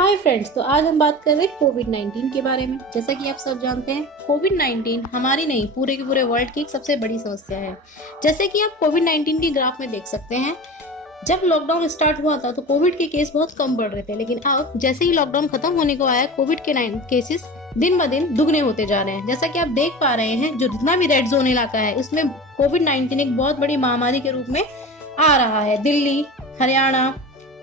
Hi friends, तो आज हम बात कर रहे हैं कोविड-19 के बारे में। जैसा कि आप सब जानते हैं, कोविड-19 हमारी नहीं पूरे के पूरे वर्ल्ड की एक सबसे बड़ी समस्या है। जैसे कि आप कोविड-19 के ग्राफ में देख सकते हैं, जब लॉकडाउन स्टार्ट हुआ था तो कोविड के केस बहुत कम बढ़ रहे थे, लेकिन अब जैसे ही लॉकडाउन खत्म होने को आया, कोविड के केसेस दिन ब दिन दुगने होते जा रहे हैं। जैसा कि आप देख पा रहे हैं, जो जितना भी रेड जोन इलाका है उसमें कोविड-19 एक बहुत बड़ी महामारी के रूप में आ रहा है। दिल्ली, हरियाणा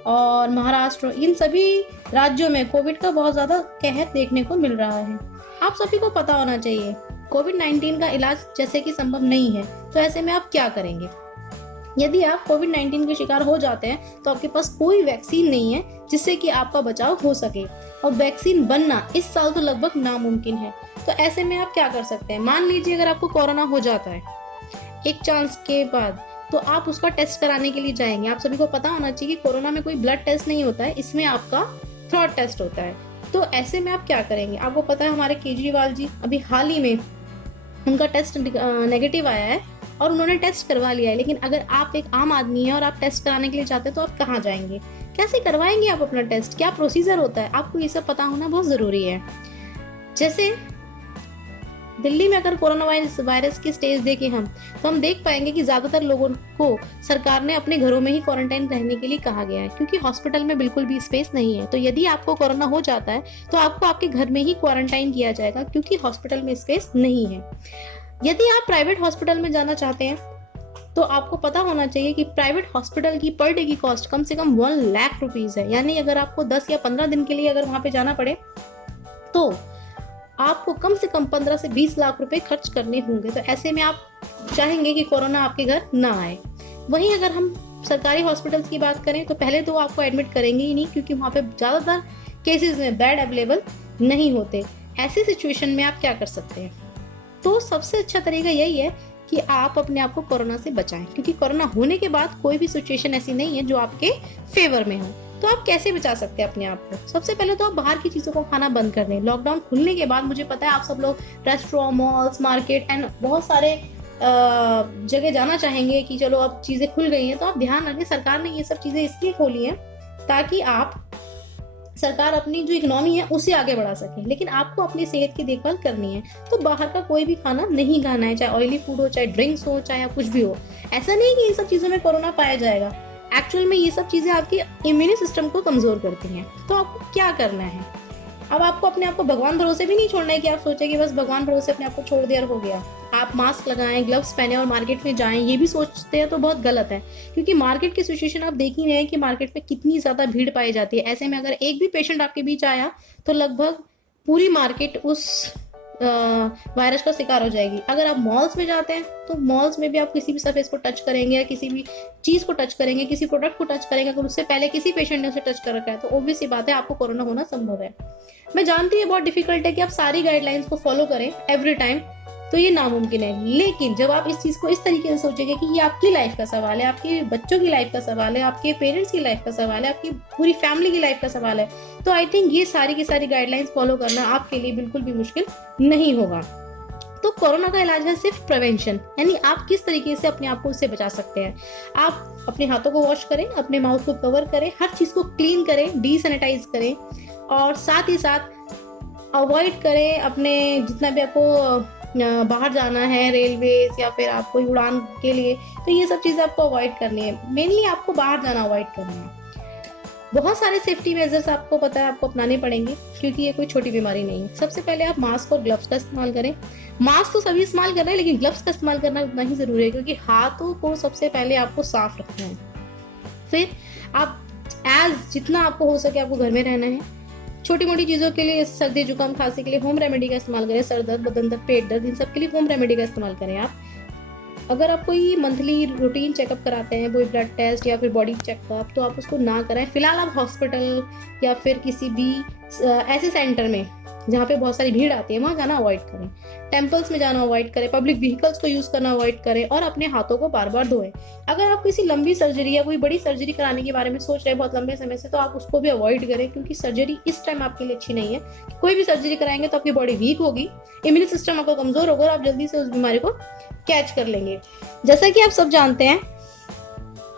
और महाराष्ट्र, इन सभी राज्यों में कोविड का बहुत ज्यादा कहर देखने को मिल रहा है। आप सभी को पता होना चाहिए, कोविड-19 का इलाज जैसे कि संभव नहीं है, तो ऐसे में आप क्या करेंगे? यदि आप कोविड-19 के शिकार हो जाते हैं तो आपके पास कोई वैक्सीन नहीं है जिससे कि आपका बचाव हो सके, और वैक्सीन बनना इस साल तो लगभग नामुमकिन है। तो ऐसे में आप क्या कर सकते हैं? मान लीजिए अगर आपको कोरोना हो जाता है एक चांस के बाद, तो आप उसका टेस्ट कराने के लिए जाएंगे। आप सभी को पता होना चाहिए कि कोरोना में कोई ब्लड टेस्ट नहीं होता है, इसमें आपका थ्रोट टेस्ट होता है। तो ऐसे में आप क्या करेंगे? आपको पता है हमारे केजरीवाल जी अभी हाल ही में उनका टेस्ट नेगेटिव आया है और उन्होंने टेस्ट करवा लिया है, लेकिन अगर आप एक आम आदमी है और आप टेस्ट कराने के लिए चाहते हैं तो आप कहाँ जाएंगे? कैसे करवाएंगे आप अपना टेस्ट? क्या प्रोसीजर होता है? आपको ये सब पता होना बहुत जरूरी है। जैसे दिल्ली में अगर कोरोना वायरस की स्टेज देखें तो हम देख पाएंगे कि ज्यादातर लोगों को सरकार ने अपने घरों में ही क्वारंटाइन रहने के लिए कहा गया है, क्योंकि हॉस्पिटल में बिल्कुल भी स्पेस नहीं है। तो यदि आपको कोरोना हो जाता है तो आपको आपके घर में ही क्वारंटाइन किया जाएगा, क्योंकि हॉस्पिटल में स्पेस नहीं है। यदि आप प्राइवेट हॉस्पिटल में जाना चाहते हैं तो आपको पता होना चाहिए कि प्राइवेट हॉस्पिटल की पर डे की कॉस्ट कम से कम 1 लाख रुपीज है। यानी अगर आपको 10 या 15 दिन के लिए अगर वहां पे जाना पड़े तो आपको कम से कम 15 से 20 लाख रुपए खर्च करने होंगे। तो ऐसे में आप चाहेंगे कि कोरोना आपके घर ना आए। वहीं अगर हम सरकारी हॉस्पिटल्स की बात करें तो पहले तो आपको एडमिट करेंगे ही नहीं, क्योंकि वहां पे ज्यादातर केसेस में बेड अवेलेबल नहीं होते। ऐसी सिचुएशन में आप क्या कर सकते हैं? तो सबसे अच्छा तरीका यही है कि आप अपने आप को कोरोना से बचाएं, क्योंकि कोरोना होने के बाद कोई भी सिचुएशन ऐसी नहीं है जो आपके फेवर में हो। तो आप कैसे बचा सकते हैं अपने आप को? सबसे पहले तो आप बाहर की चीजों को खाना बंद कर दें। लॉकडाउन खुलने के बाद मुझे पता है आप सब लोग रेस्टोरेंट, मॉल्स, मार्केट एंड बहुत सारे जगह जाना चाहेंगे कि चलो अब चीजें खुल गई हैं। तो आप ध्यान रखें, सरकार ने ये सब चीजें इसलिए खोली हैं ताकि सरकार अपनी जो इकोनॉमी है उसे आगे बढ़ा सके, लेकिन आपको अपनी सेहत की देखभाल करनी है। तो बाहर का कोई भी खाना नहीं खाना है, चाहे ऑयली फूड हो, चाहे ड्रिंक्स हो, चाहे कुछ भी हो। ऐसा नहीं कि इन सब चीजों में कोरोना पाया जाएगा। एक्चुअल में ये सब चीजें आपकी इम्यून सिस्टम को कमजोर करती हैं। तो आपको क्या करना है? अब आपको अपने आप को भगवान भरोसे भी नहीं छोड़ना है कि आप सोचे कि बस भगवान भरोसे अपने आप को छोड़ दिया हो गया। आप मास्क लगाएं, ग्लव्स पहने और मार्केट में जाएं, ये भी सोचते हैं तो बहुत गलत है, क्योंकि मार्केट की सिचुएशन आप देख ही रहे हैं कि मार्केट में कितनी ज्यादा भीड़ पाई जाती है। ऐसे में अगर एक भी पेशेंट आपके बीच आया तो लगभग पूरी मार्केट उस वायरस का शिकार हो जाएगी। अगर आप मॉल्स में जाते हैं तो मॉल्स में भी आप किसी भी सरफेस को टच करेंगे या किसी भी चीज को टच करेंगे, किसी प्रोडक्ट को टच करेंगे, अगर उससे पहले किसी पेशेंट ने उसे टच कर रखा है तो ऑब्वियस सी बात है आपको कोरोना होना संभव है। मैं जानती हूँ बहुत डिफिकल्ट है कि आप सारी गाइडलाइंस को फॉलो करें एवरी टाइम, तो ये नामुमकिन है। लेकिन जब आप इस चीज को इस तरीके से सोचेंगे कि ये आपकी लाइफ का सवाल है, आपके बच्चों की लाइफ का सवाल है, आपके पेरेंट्स की लाइफ का सवाल है, आपकी पूरी फैमिली की लाइफ का सवाल है, तो आई थिंक ये सारी की सारी गाइडलाइंस फॉलो करना आपके लिए बिल्कुल भी मुश्किल नहीं होगा। तो कोरोना का इलाज है सिर्फ प्रिवेंशन, यानी आप किस तरीके से अपने आप को उससे बचा सकते हैं। आप अपने हाथों को वॉश करें, अपने माउथ को कवर करें, हर चीज को क्लीन करें, डीसैनिटाइज करें, और साथ ही साथ अवॉइड करें अपने जितना भी आपको बाहर जाना है, रेलवे या फिर आप कोई उड़ान के लिए, तो ये सब चीजें आपको अवॉइड करनी है। मेनली आपको बाहर जाना अवॉइड करना है। बहुत सारे सेफ्टी मेजर्स आपको पता है आपको अपनाने पड़ेंगे, क्योंकि ये कोई छोटी बीमारी नहीं है। सबसे पहले आप मास्क और ग्लव्स का इस्तेमाल करें। मास्क तो सभी इस्तेमाल कर रहे हैं, लेकिन ग्लव्स का इस्तेमाल करना उतना ही जरूरी है, क्योंकि हाथों को सबसे पहले आपको साफ रखना है। फिर आप जितना आपको हो सके आपको घर में रहना है। छोटी मोटी चीजों के लिए, सर्दी जुकाम खांसी के लिए होम रेमेडी का इस्तेमाल करें। सर दर्द, बदन दर्द, पेट दर्द, इन सब के लिए होम रेमेडी का इस्तेमाल करें आप। अगर आप कोई मंथली रूटीन चेकअप कराते हैं, कोई ब्लड टेस्ट या फिर बॉडी चेकअप, तो आप उसको ना कराएं। फिलहाल आप हॉस्पिटल या फिर किसी भी ऐसे सेंटर में जहाँ पे बहुत सारी भीड़ आती है वहां जाना अवॉइड करें। टेम्पल्स में जाना अवॉइड करें, पब्लिक व्हीकल्स को यूज करना अवॉइड करें, और अपने हाथों को बार बार धोएं। अगर आप किसी लंबी सर्जरी या कोई बड़ी सर्जरी कराने के बारे में सोच रहे हैं बहुत लंबे समय से, तो आप उसको भी अवॉइड करें, क्योंकि सर्जरी इस टाइम आपके लिए अच्छी नहीं है। कोई भी सर्जरी कराएंगे तो आपकी बॉडी वीक होगी, इम्यून सिस्टम आपका कमजोर होगा और आप जल्दी से उस बीमारी को कैच कर लेंगे। जैसा कि आप सब जानते हैं,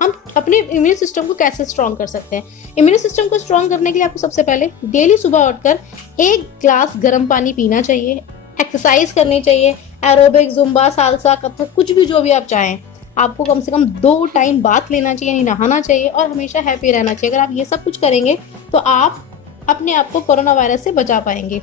हम अपने इम्यून सिस्टम को कैसे स्ट्रॉन्ग कर सकते हैं। इम्यून सिस्टम को स्ट्रॉन्ग करने के लिए आपको सबसे पहले डेली सुबह उठकर 1 ग्लास गर्म पानी पीना चाहिए, एक्सरसाइज करनी चाहिए, एरोबिक, जुम्बा, सालसा, कथक, कुछ भी जो भी आप चाहें। आपको कम से कम 2 टाइम बाथ लेना चाहिए, यानी नहाना चाहिए, और हमेशा हैप्पी रहना चाहिए। अगर आप ये सब कुछ करेंगे तो आप अपने आप को कोरोना वायरस से बचा पाएंगे।